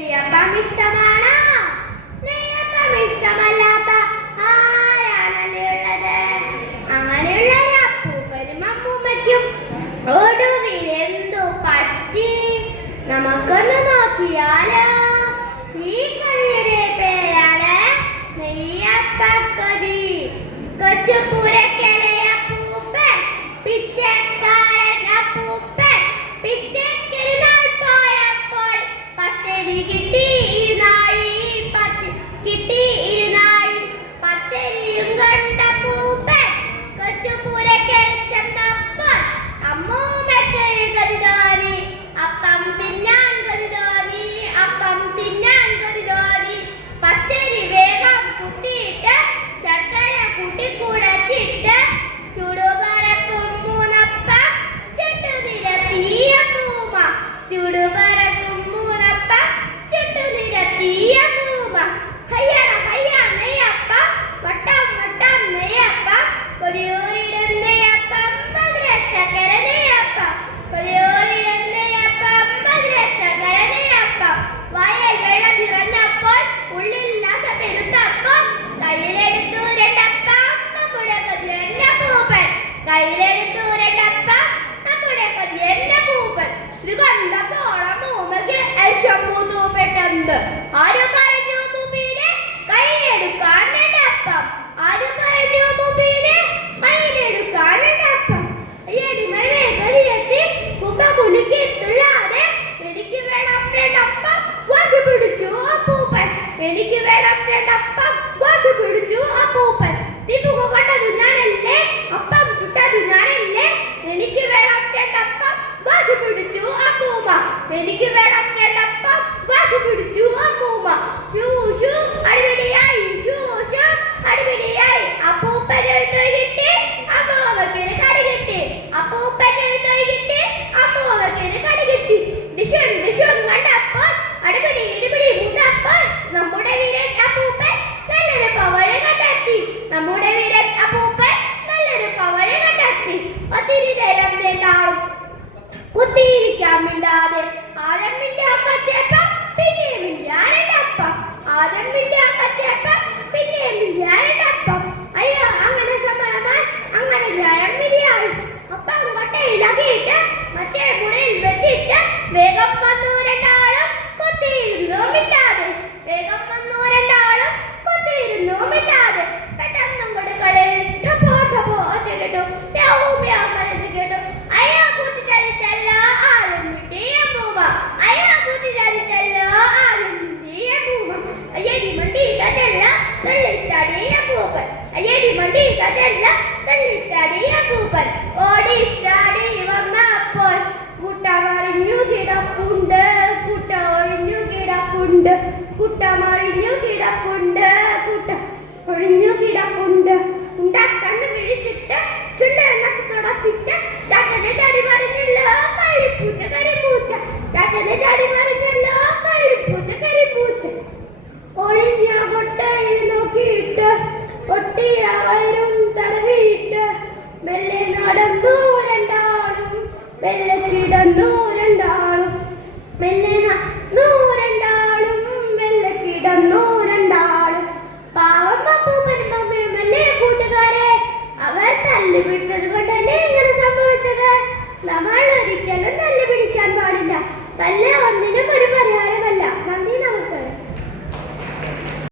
നെയ്യപ്പം ഇഷ്ടമാണോ നെയ്യപ്പം ഇഷ്ടമല്ലാത്ത ആരാണല്ലേ അങ്ങനെയുള്ള അപ്പൂപ്പനും അമ്മൂമ്മയ്ക്കും ഒടുവിൽ പറ്റി? നമുക്കൊന്ന് നോക്കിയാലോ. ഈ കഥയുടെ പേരാണ് നെയ്യപ്പക്കൊതി. കയ്യിലെടുത്തു രണ്ടപ്പം നമ്മുടെ കൊതിയന്റെ പൂപ്പൻ. ഇത് കണ്ടപ്പോൾ മൂമ്മയ്ക്ക് ശമ്പൂതു പെട്ടെന്ന് ആര് പറഞ്ഞു മുബീനെ കൈയെടുക്കാൻ രണ്ടപ്പം ആര് പറഞ്ഞു മുബീനെ കയ്യിലെടുക്കാൻ മരണേ ഗതിയെത്തി കുമ്പ കുലുക്കി തുള്ളാതെ എനിക്ക് വേണം രണ്ടപ്പം വാശി പിടിച്ചു അപ്പൂപ്പൻ എനിക്ക് വേണം രണ്ടപ്പം വാശി പിടിച്ചു അപ്പൂപ്പൻ ദീപുക മിണ്ടാതെ ആദ്യം മിണ്ടാക്കച്ചേപ്പം പിന്നെ മിണ്ടാരണ്ടപ്പം ആദ്യം മിണ്ടാക്കച്ചേപ്പം പിന്നെ അപ്പം. അയ്യോ അങ്ങനെ സമയമായി അങ്ങനെ ജയം വിധിയായി. അപ്പം കൊട്ടയിലാക്കിയിട്ട് മറ്റേ മുറിയിൽ വെച്ചിട്ട് വേഗം വന്നു അയ്യടി മണ്ടി കതല്ല തള്ളിച്ചാടിയ പൂപ്പൻ. അയ്യടി മണ്ടി കതല്ല തള്ളിച്ചാടിയ പൂപ്പൻ. ഓടിച്ചാടി വന്നപ്പോൾ കുട്ട മറിഞ്ഞു കിടപ്പുണ്ട് കുട്ട ഒഴിഞ്ഞു കിടപ്പുണ്ട് കുട്ട മറിഞ്ഞു കിടപ്പുണ്ട് കുട്ട ഒഴിഞ്ഞു കിടപ്പുണ്ട്. ഉണ്ട കണ്ണ് മിഴിച്ചിട്ട് ചുണ്ട എണ്ണത്ത് തുടച്ചിട്ട് ചാറ്റനെ ചാടി മറിഞ്ഞല്ലോ കള്ളിപ്പൂച്ച കരിപ്പൂച്ച ചാറ്റനെ ചാടി മറിഞ്ഞല്ലോ നോക്കിയിട്ട് ഒട്ടിയ വയറും തടവിയിട്ട് മെല്ലെ നടന്നു രണ്ടാളും മെല്ലെ കിടന്നു രണ്ടാളും മെല്ലെ നടന്നു രണ്ടാളും മെല്ലെ കിടന്നു രണ്ടാളും. പാവം അപ്പൂപ്പനും അമ്മയും അല്ലേ കൂട്ടുകാരെ? അവർ തല്ലു പിടിച്ചത് കൊണ്ടല്ലേ ഇങ്ങനെ സംഭവിച്ചത്? നമ്മൾ ഒരിക്കലും തല്ലു പിടിക്കാൻ പാടില്ല. തല്ല് ഒന്നിനും ഒരു പരിഹാരം